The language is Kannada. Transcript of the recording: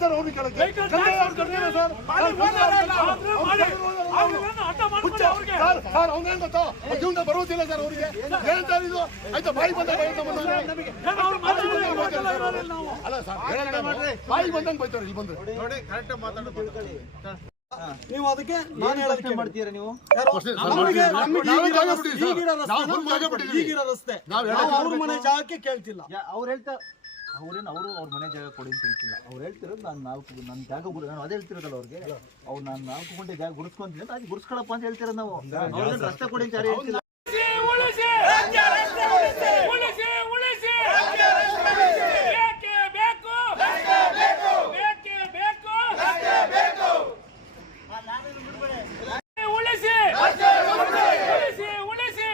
ಸರ್ ಅವ್ರಿಗೆ? ಕೇಳಕ್ಕೆ ಸರ್. ಸರ್ ಅವ್ನೇನ್ ಗೊತ್ತಾ? ಜೀವನ ಬರುವುದಿಲ್ಲ ಸರ್ ಅವ್ರಿಗೆ. ಏನ್ ಸರ್? ಇದು? ಆಯ್ತಾ ಬಾಯಿ ಬಂದ ಅಲ್ಲ ಸರ್. ಬಾಯಿ ಬಂದಂಗೆ ಬೈತಾರೆ ಇಲ್ಲಿ ಬಂದ್ರೆ. ನೀವು ಅದಕ್ಕೆ ನಾನು ಹೇಳಕ್ಕೆ ಮಾಡ್ತೀರಾ ನೀವು? ಈಗಿರೋ ರಸ್ತೆ- ಈಗಿರೋ ಸರ್. ರಸ್ತೆ ಅವ್ರ ಮನೆ ಜಾಗಕ್ಕೆ ಕೇಳ್ತಿಲ್ಲ. ಅವ್ರು ಹೇಳ್ತಾ ಅವ್ರೇನು ಅವರು ಅವ್ರ ಮನೆ ಜಾಗ ಕೊಡಿ ಅಂತ ಹೇಳ್ತಿಲ್ಲ ಅವ್ರು ಹೇಳ್ತಿರೋದು ನಾನು ನಾಲ್ಕು ನನ್ನ ಜಾಗ ಗುರು ನಾನು ಅದೇ ಹೇಳ್ತಿರೋದಲ್ಲ ಅವ್ರಿಗೆ ಅವ್ರು ನಾನು ನಾಲ್ಕು ಗಂಟೆ ಜಾಗ ಗುಡಿಸ್ಕೊಂತೀನಿ ಅಂತ ಅದು ಗುಡಿಸ್ಕೊಳಪ್ಪ ಅಂತ ಹೇಳ್ತಿರೋದು ನಾವು ರಸ್ತೆ ಕೊಡಿ ಅಂತ ಯಾರು ಹೇಳ್ತಿಲ್ಲ ಉಳಿಸಿ ಉಳಿಸಿ ಉಳಿಸಿ